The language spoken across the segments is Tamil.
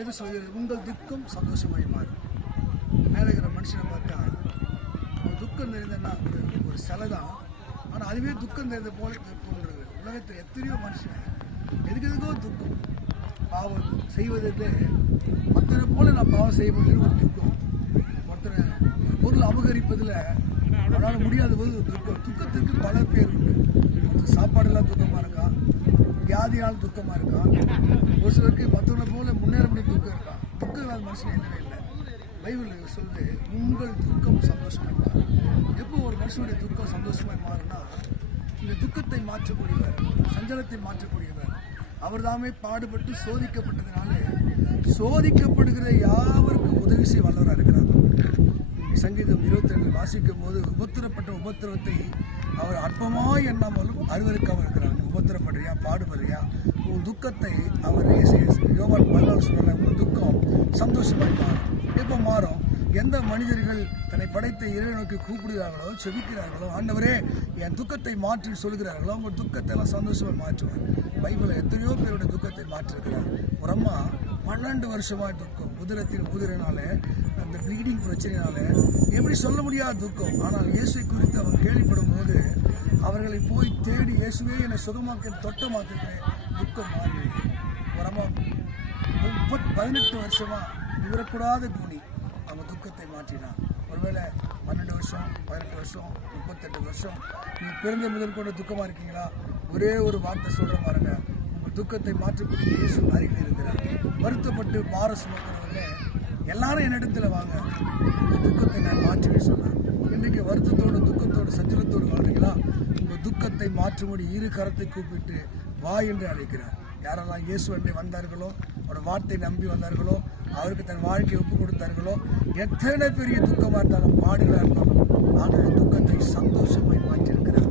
எது சொல்கிறது, உங்கள் துக்கம் சந்தோஷமாய் மாறும். மேலே இருக்கிற மனுஷனை பார்த்தா ஒரு துக்கம் நிறைந்தன்னா ஒரு சிலை தான், ஆனால் அதுவே துக்கம் நிறைந்த போல தோன்றுறது. உலகத்தில் எத்தனையோ மனுஷன் எதுக்கோ துக்கம், பாவம் செய்வதற்கு மற்றனை போல நான் பாவம் செய்வது ஒரு துக்கம். ஒருத்தனை பொருள் அபகரிப்பதில் அவனால் முடியாத போது ஒரு துக்கம். துக்கத்துக்கு பல பேர் உண்டு. சாப்பாடெல்லாம் துக்கமாக இருக்கான், வியாதியால் துக்கமாக இருக்கான், ஒரு சிலருக்கு மற்றவங்களை போல முன்னேற முடிய துக்கம் இருக்கான். துக்கம் இல்லாத மனுஷன் இல்லவே இல்லை. பைபிள் சொல்லுது, உங்கள் துக்கம் சந்தோஷமாய் மாறும். எப்போ ஒரு மனுஷனுடைய துக்கம் சந்தோஷமாய் மாறும்னா, இந்த துக்கத்தை மாற்றக்கூடியவர், சஞ்சலத்தை மாற்றக்கூடியவர் அவர் தாமே பாடுபட்டு சோதிக்கப்பட்டதுனாலே சோதிக்கப்படுகிற யாவருக்கும் உதவி செய்ய வல்லவராக இருக்கிறார். சங்கீதம் 22 வாசிக்கும் போது உபத்திரப்பட்ட உபத்திரவத்தை அவர் அற்பமாய் எண்ணாமலும் அருவருக்காமல் இருக்கிறார். உபத்திரப்படுறியா, பாடுபடுறியா, உன் துக்கத்தை அவர் யோவான் 14 சொல்ற உன் துக்கம் சந்தோஷமாக மாறும். எப்போ மாறும்? எந்த மனிதர்கள் தன்னை படைத்த இறை நோக்கி கூப்பிடுகிறார்களோ, செபிக்கிறார்களோ, ஆண்டவரே என் துக்கத்தை மாற்றி சொல்கிறார்களோ, அவங்க துக்கத்தை எல்லாம் சந்தோஷமாக மாற்றுவார். பைபிளில் எத்தனையோ பேருடைய துக்கத்தை மாற்றிருக்கிறார். ஒரு அம்மா 12 வருஷமாக துக்கம், உதிரத்தின் ஊதிரனால, அந்த ப்ளீடிங் பிரச்சனையினால எப்படி சொல்ல முடியாத துக்கம். ஆனால் இயேசுவை குறித்து அவர் கேள்விப்படும் போது அவர்களை போய் தேடி, இயேசுவே என்னை சுகமாக்க தொட்ட மாத்திருக்கிறேன், துக்கம் மாறிடுது. ஒரு அம்மா 18 வருஷமா விவரக்கூடாத கூனி அவங்க துக்கத்தை மாற்றினான். ஒருவேளை 12 வருஷம், 18 வருஷம், 38 வருஷம் நீ பிறந்த முதல் கொண்டு துக்கமாக இருக்கீங்களா? ஒரே ஒரு வார்த்தை சொல்கிற பாருங்க, உங்கள் துக்கத்தை மாற்றக்கூடிய இயேசு அருகில் இருக்கிறார். வருத்தப்பட்டு பார சுமக்கிறவர்களே எல்லாரும் என்னிடத்துல வாங்க, உங்கள் துக்கத்தை நான் மாற்றுவேன் சொன்னேன். இன்றைக்கு வருத்தத்தோடு துக்கத்தோடு சஞ்சலத்தோடு வாழ்றீங்களா? உங்கள் துக்கத்தை மாற்றும்படி இரு கரத்தை கூப்பிட்டு வா என்று அழைக்கிறார். யாரெல்லாம் இயேசு அண்டை வந்தார்களோ, அவரோட வார்த்தை நம்பி வந்தார்களோ, அவருக்கு தன் வாழ்க்கையை ஒப்பு கொடுத்தார்களோ, எத்தனை பெரிய துக்கமாக இருந்தாலும், பாடுகளாக இருந்தாலும், ஆனால் துக்கத்தை சந்தோஷமாய் மாற்றியிருக்கிறார்.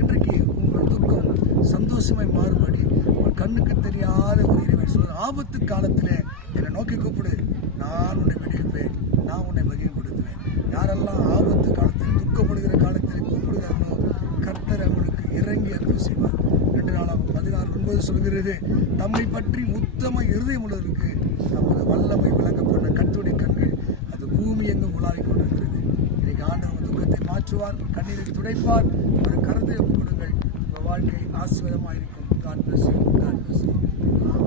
இன்றைக்கு உங்கள் துக்கம் சந்தோஷமாய் மாறுபடி உங்கள் கண்ணுக்கு தெரியாத ஒரு இறைவன் சொல்ற, ஆபத்து காலத்தில் என்னை நோக்கி கூப்பிடு, நான் உன்னை விடுவிப்பேன், நான் உன்னை மகிமைப்படுத்துவேன். யாரெல்லாம் ஆபத்து காலத்தில் துக்கப்படுகிற காலத்தில் கூப்பிடுகிறார்களோ, கர்த்தர் அவங்களுக்கு இறங்கி அன்பு செய்வார். 2 நாளாகும் 16:9 சொல்கிறது, தம்மை பற்றி உத்தம இருதயம் உள்ளவருக்கு தமது வல்லமை விளங்க பண்ண கர்த்தருடைய கண்கள் அது பூமி எங்கும் உலாவிக் கொண்டிருக்கிறது. இன்னைக்கு ஆண்டவர் துக்கத்தை மாற்றுவார், கண்ணீரை துடைப்பார். ஒரு கருத்தை கொடுங்கள், உங்கள் வாழ்க்கை ஆசீர்வாதமாக இருக்கும்.